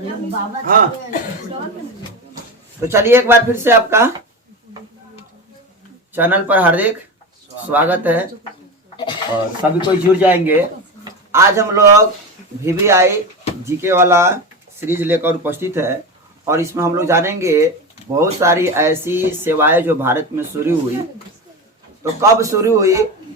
हाँ, तो चलिए एक बार फिर से आपका चैनल पर हार्दिक स्वागत है और सभी कोई जुड़ जाएंगे। आज हम लोग VVI जीके वाला सीरीज लेकर उपस्थित है और इसमें हम लोग जानेंगे बहुत सारी ऐसी सेवाएं जो भारत में शुरू हुई, तो कब शुरू हुई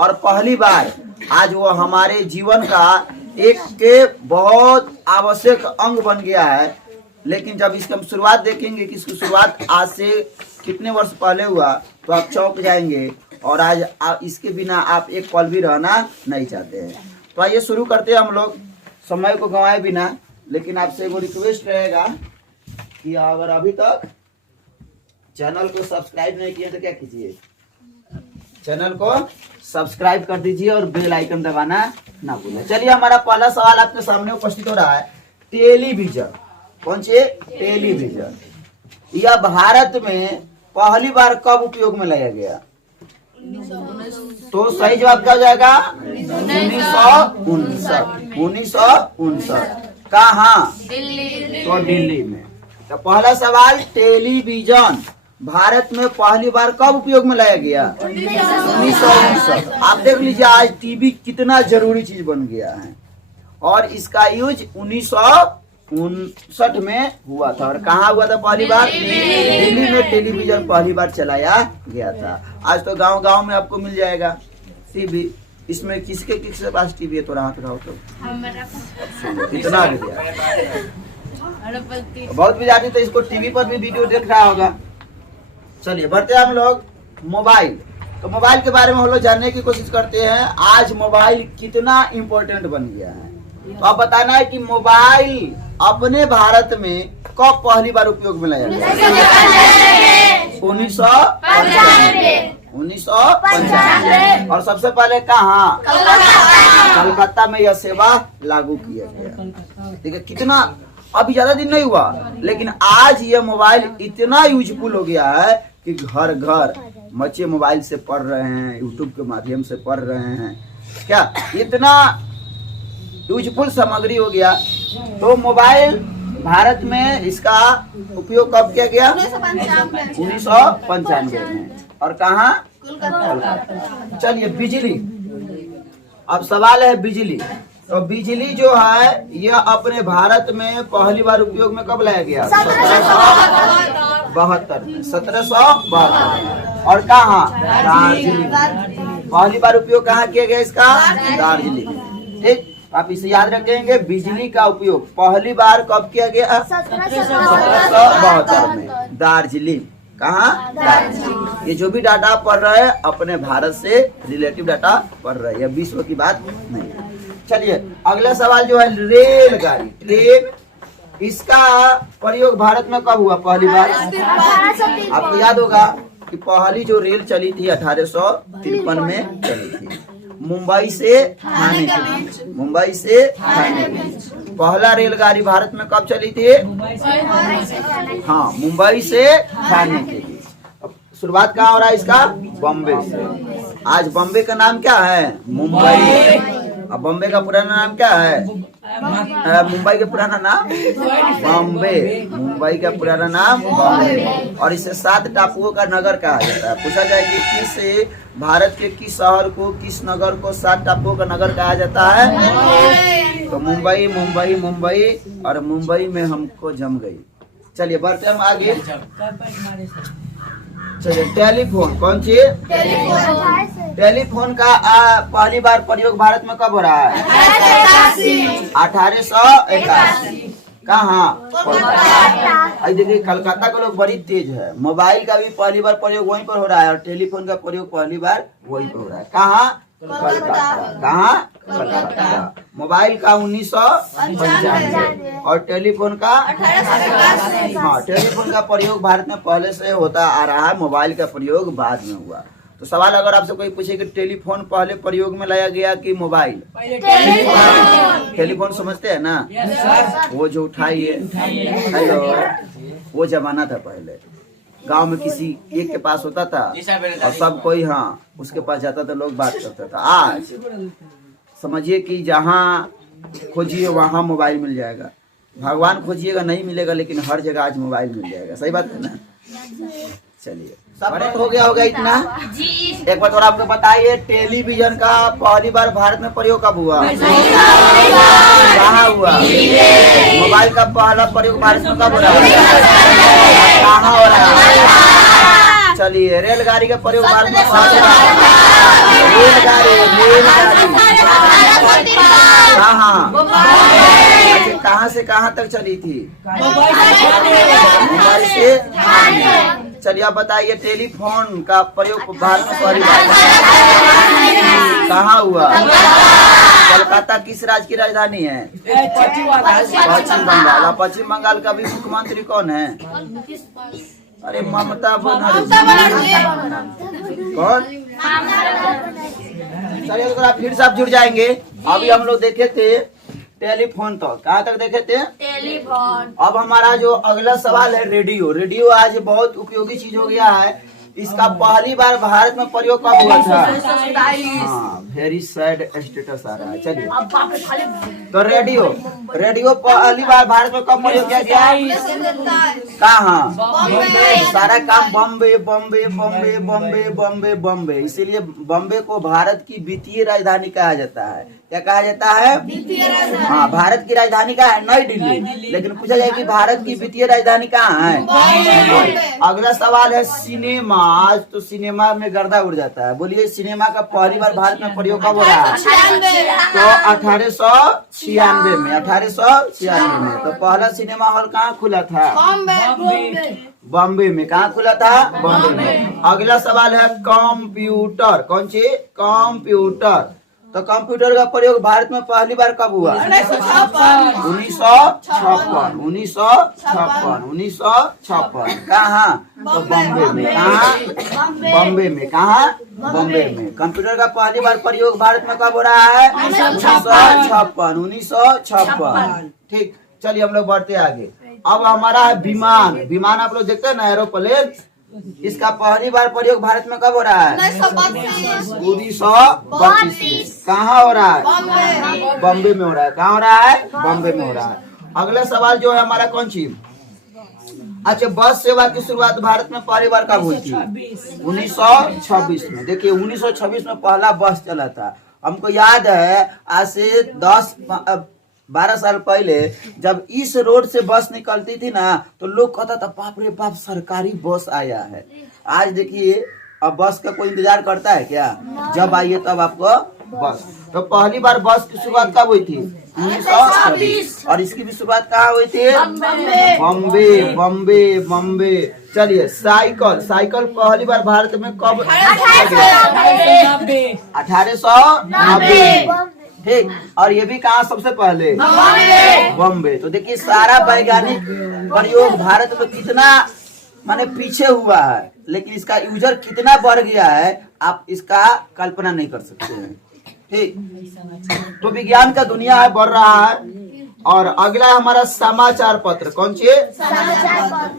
और पहली बार आज वो हमारे जीवन का एक के बहुत आवश्यक अंग बन गया है। लेकिन जब इसकी हम शुरुआत देखेंगे कि इसकी शुरुआत आज से कितने वर्ष पहले हुआ तो आप चौंक जाएंगे और आज इसके बिना आप एक पल भी रहना नहीं चाहते हैं। तो आइए शुरू करते हैं हम लोग समय को गंवाए बिना। लेकिन आपसे वो रिक्वेस्ट रहेगा कि अगर अभी तक चैनल को सब्सक्राइब नहीं किए तो क्या कीजिए, चैनल को सब्सक्राइब कर दीजिए और बेल आइकन दबाना ना भूलें। चलिए हमारा पहला सवाल आपके सामने उपस्थित हो रहा है, टेलीविजन। कौन सी? टेलीविजन। यह भारत में पहली बार कब उपयोग में लाया गया? तो सही जवाब क्या हो जाएगा? 1959। कहाँ? तो दिल्ली में। तो पहला सवाल, टेलीविजन भारत में पहली बार कब उपयोग में लाया गया? 1959। आप देख लीजिए आज टीवी कितना जरूरी चीज बन गया है और इसका यूज 1959 में हुआ था। और कहाँ हुआ था पहली बार? दिल्ली में टेलीविजन पहली बार चलाया गया था। आज तो गांव गांव में आपको मिल जाएगा टीवी। इसमें किसके पास टीवी है? तो हाथ उठाओ तो कितना आ गया। बहुत विद्यार्थी तो इसको टीवी पर भी वीडियो देख रहा होगा। चलिए बढ़ते हैं हम लोग मोबाइल। तो मोबाइल के बारे में हम लोग जानने की कोशिश करते हैं आज मोबाइल कितना इम्पोर्टेंट बन गया है। तो आप बताना है कि मोबाइल अपने भारत में कब पहली बार उपयोग में लाया गया? 1995। और सबसे पहले कहाँ? कलकत्ता में यह सेवा लागू किया गया। ठीक है, कितना अभी ज्यादा दिन नहीं हुआ लेकिन आज यह मोबाइल इतना यूजफुल हो गया है कि घर घर बच्चे मोबाइल से पढ़ रहे हैं, यूट्यूब के माध्यम से पढ़ रहे हैं। क्या इतना यूजफुल सामग्री हो गया। तो मोबाइल भारत में इसका उपयोग कब किया गया? 1995 में। और कहाँ? कोलकाता। चलिए बिजली। अब सवाल है बिजली। तो बिजली जो है यह अपने भारत में पहली बार उपयोग में कब लाया गया? 1772। और कहाँ? दार्जिलिंग। पहली बार उपयोग कहाँ किया गया इसका? दार्जिलिंग। ठीक, आप इसे याद रखेंगे। बिजली का उपयोग पहली बार कब किया गया? 1772 में। दार्जिलिंग। कहाँ? दार्जिलिंग। ये जो भी डाटा आप पढ़ रहे हैं अपने भारत से रिलेटिव डाटा पढ़ रहे हैं, यह विश्व की बात नहीं है। चलिए अगला सवाल जो है रेलगाड़ी, ट्रेन। इसका प्रयोग भारत में कब हुआ पहली बार? आपको याद होगा कि पहली जो रेल चली थी 1853 में चली थी, मुंबई से ठाणे के बीच। मुंबई से ठाणे के बीच पहला रेलगाड़ी भारत में कब चली थी? हाँ, मुंबई से ठाणे के बीच। शुरुआत कहाँ हो रहा है इसका? बॉम्बे से। आज बॉम्बे का नाम क्या है? मुंबई। अब बॉम्बे का पुराना नाम क्या है? मुंबई का पुराना नाम बॉम्बे। मुंबई का पुराना नाम बॉम्बे। और इसे 7 टापुओं का नगर कहा जाता है। पूछा जाए कि किस भारत के किस शहर को, किस नगर को 7 टापुओं का नगर कहा जाता है? तो मुंबई, मुंबई, मुंबई और मुंबई में हमको जम गई। चलिए बढ़ते हम आगे। चलिए टेलीफोन। कौन सी? टेलीफोन का पहली बार प्रयोग भारत में कब हो रहा है? 1881। कहाँ? कोलकाता। देखिए कलकत्ता के लोग बड़ी तेज है। मोबाइल का भी पहली बार प्रयोग वहीं पर हो रहा है और टेलीफोन का प्रयोग पहली बार वहीं पर हो रहा है। कहाँ? कोलकाता। कहाँ? कोलकाता। मोबाइल का 1995 और टेलीफोन का 1881। हाँ, टेलीफोन का प्रयोग भारत में पहले से होता आ रहा है, मोबाइल का प्रयोग बाद में हुआ। तो सवाल अगर आपसे कोई पूछे कि टेलीफोन पहले प्रयोग में लाया गया कि मोबाइल? टेलीफोन समझते हैं ना? वो जो उठाइए, हेलो, वो जमाना था पहले। गांव में किसी एक के पास होता था और सब कोई हाँ उसके पास जाता था, लोग बात करता था। आज समझिए कि जहाँ खोजिए वहाँ मोबाइल मिल जाएगा। भगवान खोजिएगा नहीं मिलेगा, लेकिन हर जगह आज मोबाइल मिल जाएगा। सही बात है ना? चलिए, सब हो गया होगा इतना। एक बार थोड़ा आपको बताइए, टेलीविजन का पहली बार भारत में प्रयोग कब हुआ? कहाँ हुआ? मोबाइल का पहला प्रयोग भारत में कब हो रहा है? कहाँ हो रहा है? चलिए, रेलगाड़ी का प्रयोग भारत में कहाँ हो रहा है? रेलगाड़ी कहाँ? अच्छा, कहाँ से कहाँ तक चली थी? मुंबई से। चलिए, आप बताइए, टेलीफोन का प्रयोग भारत में पहली बार कहाँ हुआ? कलकत्ता किस राज्य की राजधानी है? पश्चिम बंगाल। पश्चिम बंगाल का भी मुख्यमंत्री कौन है? अरे ममता बनर्जी। कौन? चलिए, तो फिर से आप जुड़ जाएंगे। अभी हम लोग देखे थे टेलीफोन तक, कहाँ तक देखे थे? टेलीफोन। अब हमारा जो अगला सवाल है रेडियो। रेडियो आज बहुत उपयोगी चीज हो गया है। इसका पहली बार भारत में प्रयोग कब हुआ था? हाँ, वेरी सैड स्टेटस आ रहा है। चलिए, तो रेडियो पहली बार भारत में कब प्रयोग किया गया? कहाँ? सारा काम बॉम्बे बॉम्बे बॉम्बे बॉम्बे बॉम्बे बॉम्बे, इसीलिए बॉम्बे को भारत की वित्तीय राजधानी कहा जाता है। क्या कहा जाता है? हाँ, भारत की राजधानी कहाँ है? नई दिल्ली। लेकिन पूछा जाए कि भारत की वित्तीय राजधानी कहाँ है? अगला सवाल है सिनेमा। आज तो सिनेमा में गर्दा उड़ जाता है। बोलिए, सिनेमा का पहली बार भारत में प्रयोग कब हो रहा है? तो 1896 में। 1896 में। तो पहला सिनेमा हॉल कहाँ खुला था? बॉम्बे में। कहाँ खुला था? बॉम्बे में। अगला सवाल है कंप्यूटर। कौन सी? कंप्यूटर। तो कंप्यूटर का प्रयोग भारत में पहली बार कब हुआ? 1956। कहाँ? तो बॉम्बे में। कहाँ? बॉम्बे में। कहाँ? बॉम्बे में। कंप्यूटर का पहली बार प्रयोग भारत में कब हो रहा है? 1956। ठीक, चलिए हम लोग बढ़ते आगे। अब हमारा है विमान। विमान आप लोग देखते हैं ना, एरोप्लेन। इसका पहली बार प्रयोग भारत में कब हो रहा है? 1932 में। कहाँ हो रहा है? बॉम्बे में हो रहा है। कहाँ हो रहा है? बॉम्बे में हो रहा है। अगला सवाल जो है हमारा कौन सी? अच्छा, बस सेवा की शुरुआत भारत में पहली बार कब हुई थी? 1926 में। देखिए, 1926 में पहला बस चला था। हमको याद है, आज से 10-12 साल पहले जब इस रोड से बस निकलती थी ना, तो लोग कहता था बाप रे बाप, सरकारी बस आया है। आज देखिए, अब बस का कोई इंतजार करता है क्या? जब आइए तब आपको बस। तो पहली बार बस की शुरुआत कब हुई थी? 1926। और इसकी भी शुरुआत कहाँ हुई थी? बॉम्बे बॉम्बे बॉम्बे। चलिए, साइकिल पहली बार भारत में कब? 1890। ठीक, और ये भी कहाँ सबसे पहले? बॉम्बे। तो देखिए, सारा वैज्ञानिक प्रयोग भारत में कितना माने पीछे हुआ है, लेकिन इसका यूजर कितना बढ़ गया है, आप इसका कल्पना नहीं कर सकते हैं। ठीक, तो विज्ञान का दुनिया है बढ़ रहा है। और अगला हमारा समाचार पत्र। कौन सी?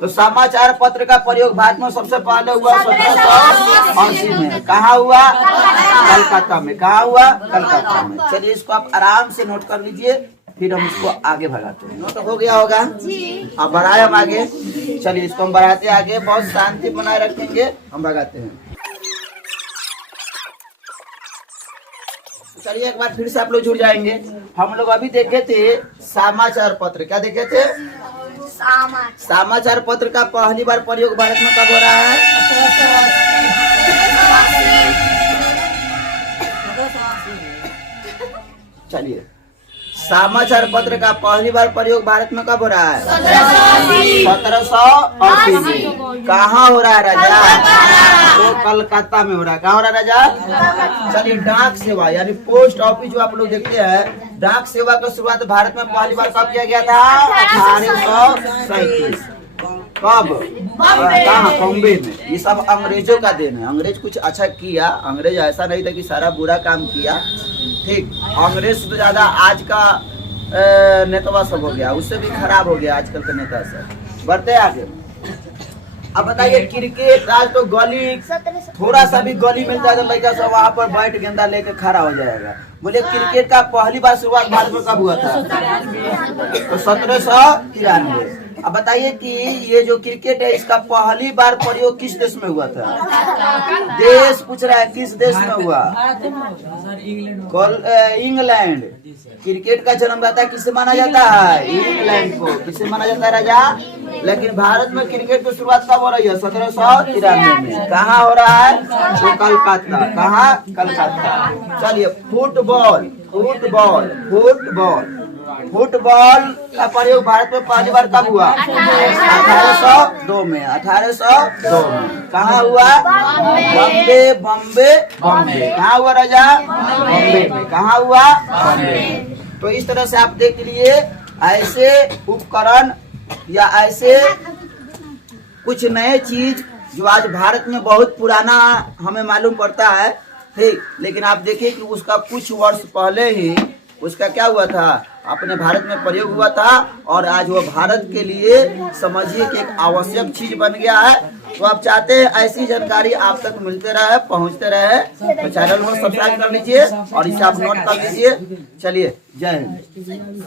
तो समाचार पत्र का प्रयोग भारत में सबसे पहले हुआ 1780 में। कहाँ हुआ? कलकत्ता में। कहाँ हुआ? कलकत्ता में। चलिए, इसको आप आराम से नोट कर लीजिए, फिर हम इसको आगे बढ़ाते हैं। नोट हो गया होगा? अब बढ़ाए हम आगे। चलिए, इसको हम बढ़ाते आगे, बहुत शांति बनाए रखेंगे, हम भगाते हैं। चलिए, एक बार फिर से आप लोग जुड़ जाएंगे। हम लोग अभी देखे थे समाचार पत्र। क्या देखे थे? समाचार पत्र का पहली बार प्रयोग भारत में कब हो रहा है? चलिए, समाचार पत्र का पहली बार प्रयोग भारत में कब हो रहा है? 1780 में। कहाँ हो रहा है राजा? तो कलकत्ता में हो रहा है। कहाँ हो रहा है राजा? चलिए, डाक सेवा यानी पोस्ट ऑफिस जो आप लोग देखते हैं, डाक सेवा का शुरुआत भारत में पहली बार कब किया गया था? 1837। कब? कहाँ? बॉम्बे में। ये सब अंग्रेजों का देन है। अंग्रेज कुछ अच्छा किया। अंग्रेज ऐसा नहीं था कि सारा बुरा काम किया। ठीक, अंग्रेज से तो ज्यादा आज का नेता सब हो गया, उससे भी खराब हो गया आजकल का नेता सब। बढ़ते आगे। अब बताइए क्रिकेट आज तो गली थोड़ा सा भी गली मिल जाए तो लड़का सब वहाँ पर बैट गेंदा लेके खड़ा हो जाएगा। बोले क्रिकेट का पहली बार शुरुआत भारत में कब हुआ था? तो 1793। अब बताइए कि ये जो क्रिकेट है इसका पहली बार प्रयोग किस देश में हुआ था? देश पूछ रहा है किस देश में हुआ? इंग्लैंड। क्रिकेट का जन्मदाता किसे माना जाता है? इंग्लैंड को। किसे माना जाता है राजा? लेकिन भारत में क्रिकेट की शुरुआत कब हो रही है? 1793 में। कहाँ हो रहा है? तो कलकत्ता। कहाँ? कलकत्ता। चलिए फुटबॉल फुटबॉल फुटबॉल फुटबॉल का प्रयोग भारत में पहली बार कब हुआ? 1802 में। 1802 में। कहाँ हुआ? बॉम्बे बॉम्बे बॉम्बे। कहाँ हुआ राजा? बॉम्बे में। कहाँ हुआ? बॉम्बे। तो इस तरह से आप देख लिए ऐसे उपकरण या ऐसे कुछ नए चीज जो आज भारत में बहुत पुराना हमें मालूम पड़ता है, ठीक, लेकिन आप देखिए कि उसका कुछ वर्ष पहले ही उसका क्या हुआ था? अपने भारत में प्रयोग हुआ था और आज वो भारत के लिए समझिए कि एक आवश्यक चीज बन गया है। तो आप चाहते हैं ऐसी जानकारी आप तक मिलते रहे, पहुंचते रहे, तो चैनल को सब्सक्राइब कर लीजिए और इसे आप नोट कर लीजिए। चलिए जय हिंद।